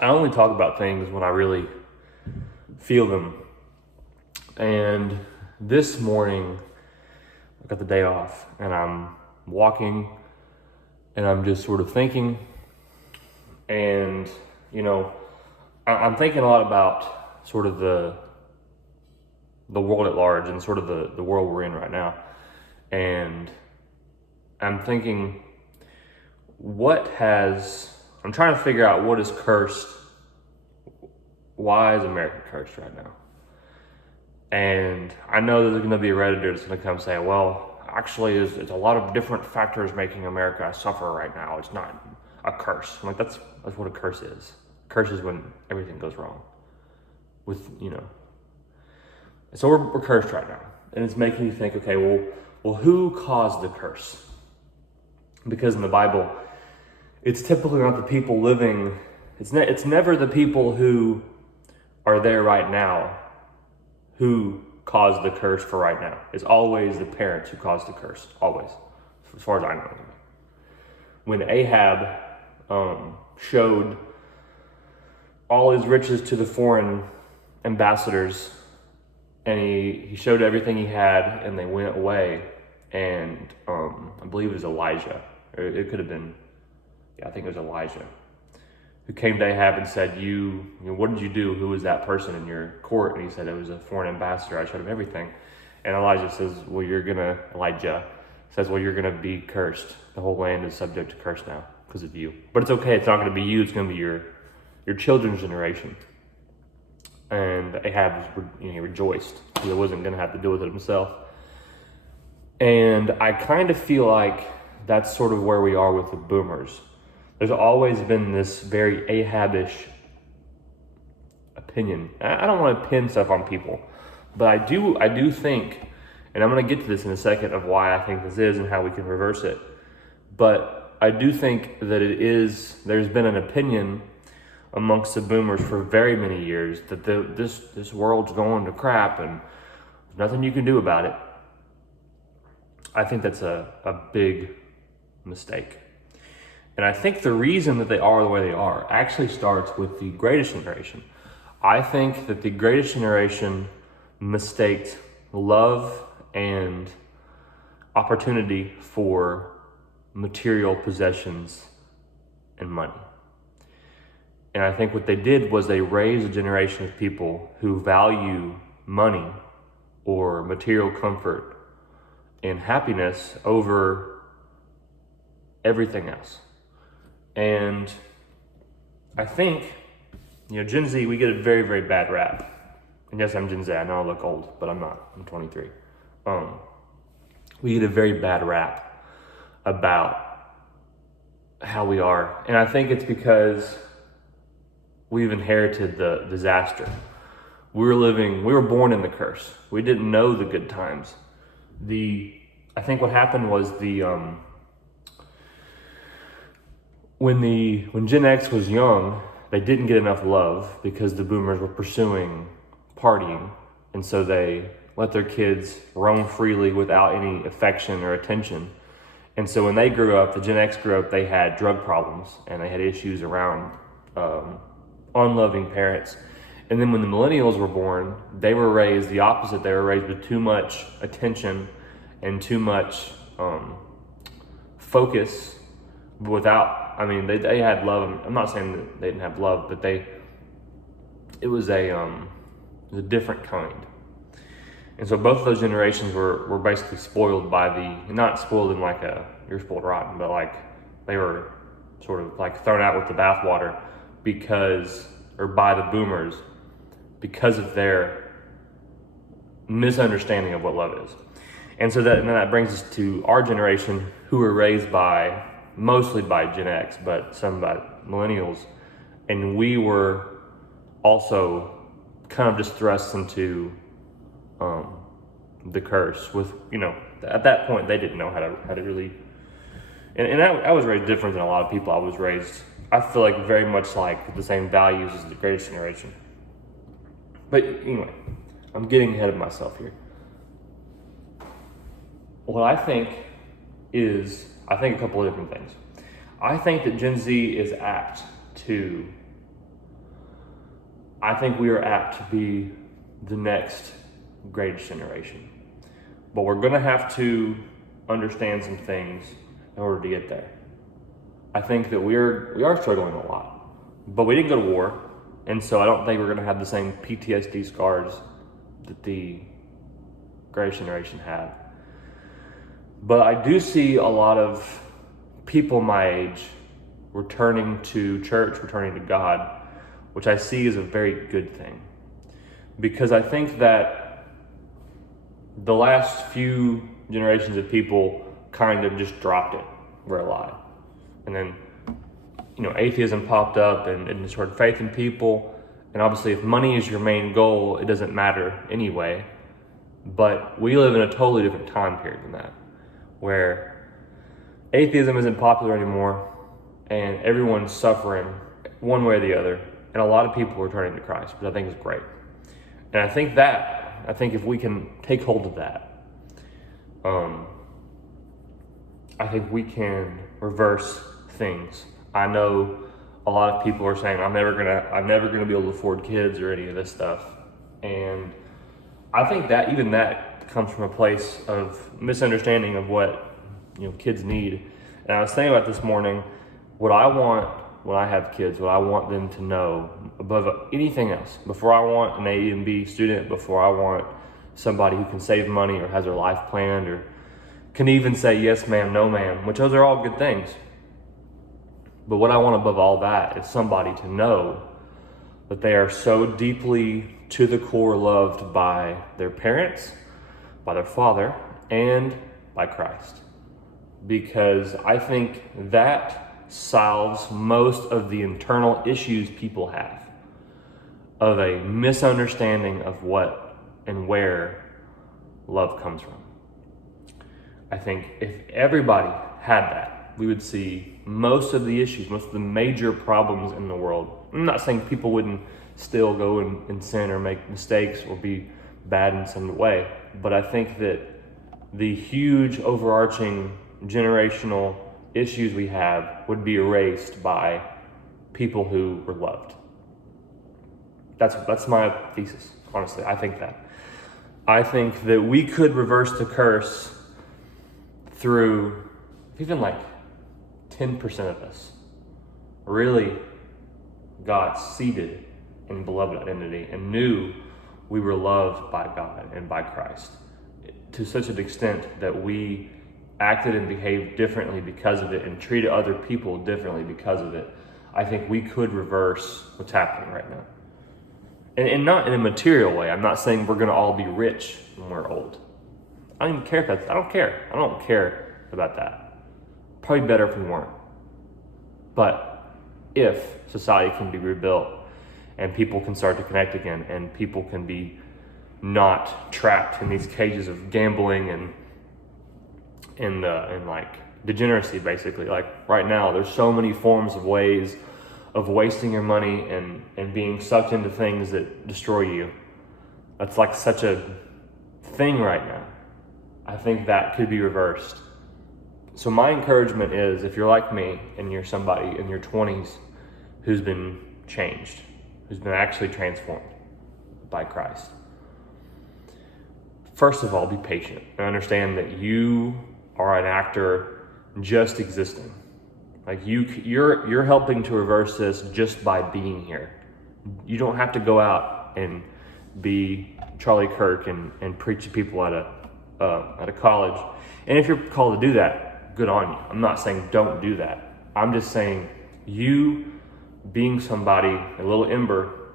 I only talk about things when I really feel them. And this morning, I got the day off and I'm walking and I'm just sort of thinking. And, I'm thinking a lot about sort of the world at large and sort of the world we're in right now. And I'm thinking, I'm trying to figure out what is cursed. Why is America cursed right now? And I know that there's going to be a Redditor that's going to come say, well, actually, it's a lot of different factors making America suffer right now. It's not a curse. I'm like, that's what a curse is. A curse is when everything goes wrong. So we're cursed right now. And it's making you think, okay, well, who caused the curse? Because in the Bible, it's typically not the people living, it's never the people who are there right now who caused the curse for right now. It's always the parents who caused the curse, always, as far as I know. When Ahab showed all his riches to the foreign ambassadors, and he showed everything he had, and they went away, and I believe it was Elijah, or it could have been, I think it was Elijah, who came to Ahab and said, what did you do? Who was that person in your court? And he said, it was a foreign ambassador. I showed him everything. And Elijah says, Elijah says, you're going to be cursed. The whole land is subject to curse now because of you. But it's okay. It's not going to be you. It's going to be your children's generation. And Ahab rejoiced because he wasn't going to have to deal with it himself. And I kind of feel like that's sort of where we are with the boomers. There's always been this very Ahabish opinion. I don't want to pin stuff on people, but I do think, and I'm going to get to this in a second of why I think this is and how we can reverse it. But I do think that there's been an opinion amongst the boomers for very many years that this world's going to crap and there's nothing you can do about it. I think that's a big mistake. And I think the reason that they are the way they are actually starts with the greatest generation. I think that the greatest generation mistaked love and opportunity for material possessions and money. And I think what they did was they raised a generation of people who value money or material comfort and happiness over everything else. And I think, Gen Z, we get a very, very bad rap. And yes, I'm Gen Z. I know I look old, but I'm not. I'm 23. We get a very bad rap about how we are. And I think it's because we've inherited the disaster. We were born in the curse. We didn't know the good times. I think what happened was when Gen X was young, they didn't get enough love because the boomers were pursuing partying. And so they let their kids roam freely without any affection or attention. And so when they grew up, the Gen X grew up, they had drug problems and they had issues around unloving parents. And then when the millennials were born, they were raised the opposite. They were raised with too much attention and too much focus they had love. I'm not saying that they didn't have love, but it was a different kind. And so both of those generations were basically spoiled not spoiled in like you're spoiled rotten, but like they were sort of like thrown out with the bathwater by the boomers because of their misunderstanding of what love is. And so that brings us to our generation, who were raised mostly by Gen X, but some by millennials. And we were also kind of just thrust into the curse with, at that point, they didn't know how to really, and I was raised different than a lot of people. I was raised, I feel like, very much like the same values as the greatest generation. But anyway, I'm getting ahead of myself here. What I think is, a couple of different things. I think that Gen Z is apt to I think we are apt to be the next greatest generation. But we're going to have to understand some things in order to get there. I think that we are struggling a lot, but we didn't go to war, and so I don't think we're going to have the same PTSD scars that the greatest generation had. But I do see a lot of people my age returning to church, returning to God, which I see as a very good thing. Because I think that the last few generations of people kind of just dropped it for a lot. And then, atheism popped up and just sort of faith in people. And obviously, if money is your main goal, it doesn't matter anyway. But we live in a totally different time period than that, where atheism isn't popular anymore and everyone's suffering one way or the other. And a lot of people are turning to Christ, which I think is great. And I think if we can take hold of that, I think we can reverse things. I know a lot of people are saying, I'm never gonna be able to afford kids or any of this stuff. And I think that even that comes from a place of misunderstanding of what kids need. And I was thinking about this morning, what I want when I have kids, what I want them to know above anything else, before I want an A and B student, before I want somebody who can save money or has their life planned or can even say yes ma'am, no ma'am, which those are all good things. But what I want above all that is somebody to know that they are so deeply to the core loved by their parents, by their father, and by Christ. Because I think that solves most of the internal issues people have of a misunderstanding of what and where love comes from. I think if everybody had that, we would see most of the issues, most of the major problems in the world. I'm not saying people wouldn't still go and sin or make mistakes or be bad in some way, but I think that the huge overarching generational issues we have would be erased by people who were loved. That's my thesis, honestly. I think that we could reverse the curse through even 10% of us really got seated in beloved identity and knew we were loved by God and by Christ to such an extent that we acted and behaved differently because of it and treated other people differently because of it. I think we could reverse what's happening right now. And not in a material way. I'm not saying we're going to all be rich when we're old. I don't even care if that's, I don't care about that. Probably better if we weren't. But if society can be rebuilt and people can start to connect again and people can be not trapped in these cages of gambling and degeneracy, basically. Right now, there's so many forms of ways of wasting your money and being sucked into things that destroy you. That's such a thing right now. I think that could be reversed. So my encouragement is, if you're like me and you're somebody in your 20s who's been changed, who's been actually transformed by Christ, first of all, be patient and understand that you are an actor just existing. You're helping to reverse this just by being here. You don't have to go out and be Charlie Kirk and preach to people at a college. And if you're called to do that, good on you. I'm not saying don't do that. I'm just saying you being somebody, a little ember,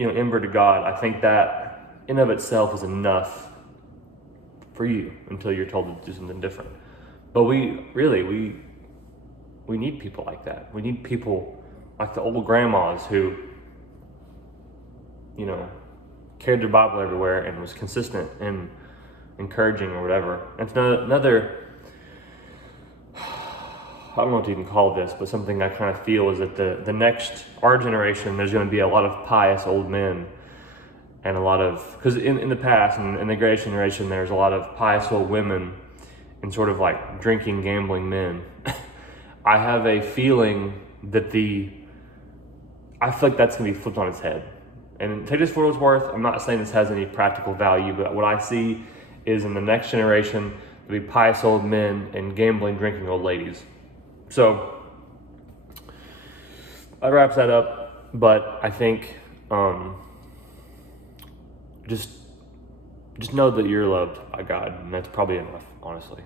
ember to God, I think that in of itself is enough for you until you're told to do something different. But we need people like that. We need people like the old grandmas who, carried their Bible everywhere and was consistent and encouraging or whatever. And it's another, I don't know what to even call this, but something I kind of feel is that the next, our generation, there's going to be a lot of pious old men and a lot of, because in the past, in the greatest generation, there's a lot of pious old women and sort of drinking, gambling men. I have a feeling that the I feel like that's going to be flipped on its head. And take this for what it's worth. I'm not saying this has any practical value, but what I see is in the next generation, there'll be pious old men and gambling, drinking old ladies. So that wraps that up. But I think just know that you're loved by God, and that's probably enough, honestly.